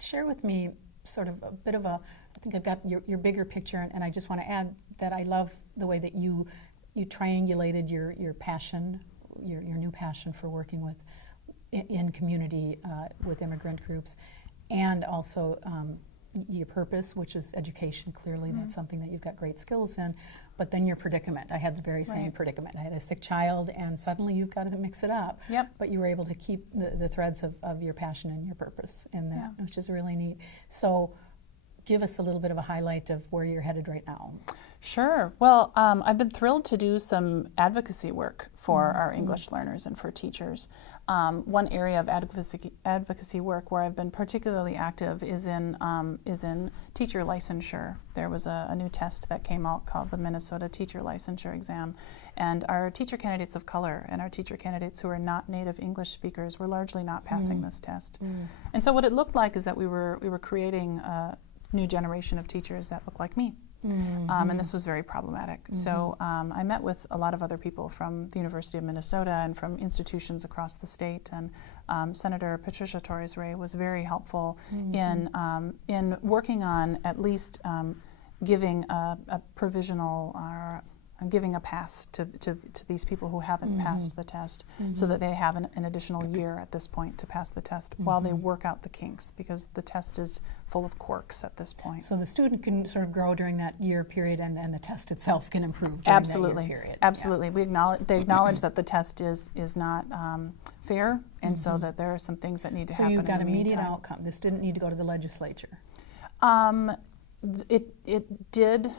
share with me sort of a bit of a, I think I've got your bigger picture, and I just want to add that I love the way that you triangulated your passion, your new passion for working with in community with immigrant groups, and also your purpose, which is education. Clearly, that's something that you've got great skills in. But then your predicament. I had the very same predicament. I had a sick child, and suddenly you've got to mix it up. Yep. But you were able to keep the threads of your passion and your purpose in that, which is really neat. So give us a little bit of a highlight of where you're headed right now. Sure. Well, I've been thrilled to do some advocacy work for our English learners and for teachers. One area of advocacy work where I've been particularly active is in teacher licensure. There was a new test that came out called the Minnesota Teacher Licensure Exam, and our teacher candidates of color and our teacher candidates who are not native English speakers were largely not passing this test. And so what it looked like is that we were creating a new generation of teachers that looked like me. And this was very problematic. So I met with a lot of other people from the University of Minnesota and from institutions across the state, and Senator Patricia Torres Ray was very helpful in working on at least giving a provisional or giving a pass to these people who haven't passed the test, so that they have an additional year at this point to pass the test while they work out the kinks, because the test is full of quirks at this point. So the student can sort of grow during that year period, and the test itself can improve during that year period. Absolutely. They acknowledge that the test is not fair, and so that there are some things that need to happen. So you've got in the immediate meantime. outcome. This didn't need to go to the legislature. It did.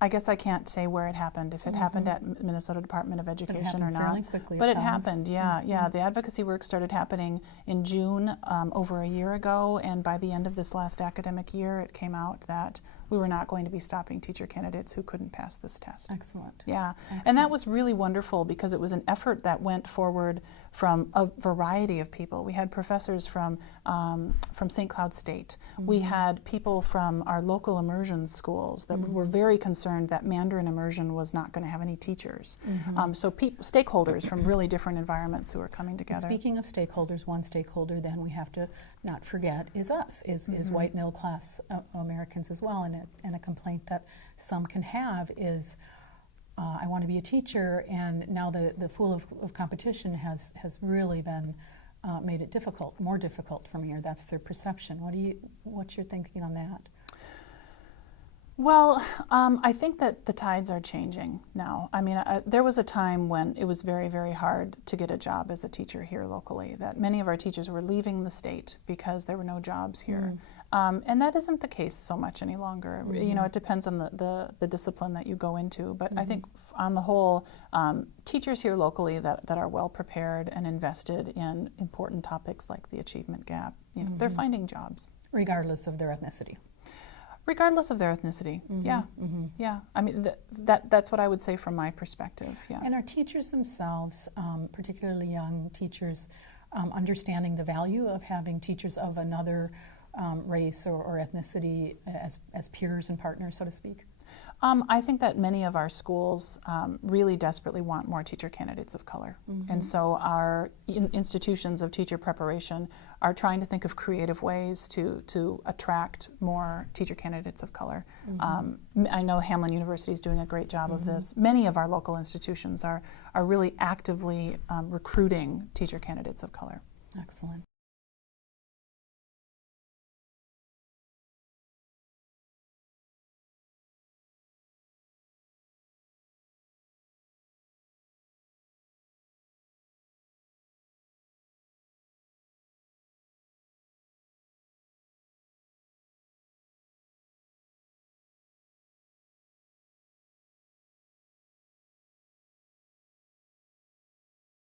I guess I can't say where it happened, if it happened at Minnesota Department of Education or not. Fairly quickly, but it happened, yeah. The advocacy work started happening in June, over a year ago, and by the end of this last academic year, it came out that we were not going to be stopping teacher candidates who couldn't pass this test. Excellent. Yeah, and that was really wonderful because it was an effort that went forward from a variety of people. We had professors from St. Cloud State. We had people from our local immersion schools that were very concerned that Mandarin immersion was not going to have any teachers. So stakeholders from really different environments who are coming together. Speaking of stakeholders, one stakeholder then we have to not forget is us, is white middle class Americans as well. And a complaint that some can have is, I want to be a teacher, and now the pool of competition has really been made it difficult, more difficult for me, or that's their perception. What's your thinking on that? Well, I think that the tides are changing now. I mean, there was a time when it was very, very hard to get a job as a teacher here locally, that many of our teachers were leaving the state because there were no jobs here. And that isn't the case so much any longer. You know, it depends on the discipline that you go into. But I think on the whole, teachers here locally that are well prepared and invested in important topics like the achievement gap, you know, they're finding jobs. Regardless of their ethnicity. Regardless of their ethnicity, yeah. I mean, that's what I would say from my perspective, yeah. And are teachers themselves, particularly young teachers, understanding the value of having teachers of another race or ethnicity as peers and partners, so to speak? I think that many of our schools really desperately want more teacher candidates of color. And so our institutions of teacher preparation are trying to think of creative ways to attract more teacher candidates of color. I know Hamline University is doing a great job of this. Many of our local institutions are really actively recruiting teacher candidates of color. Excellent.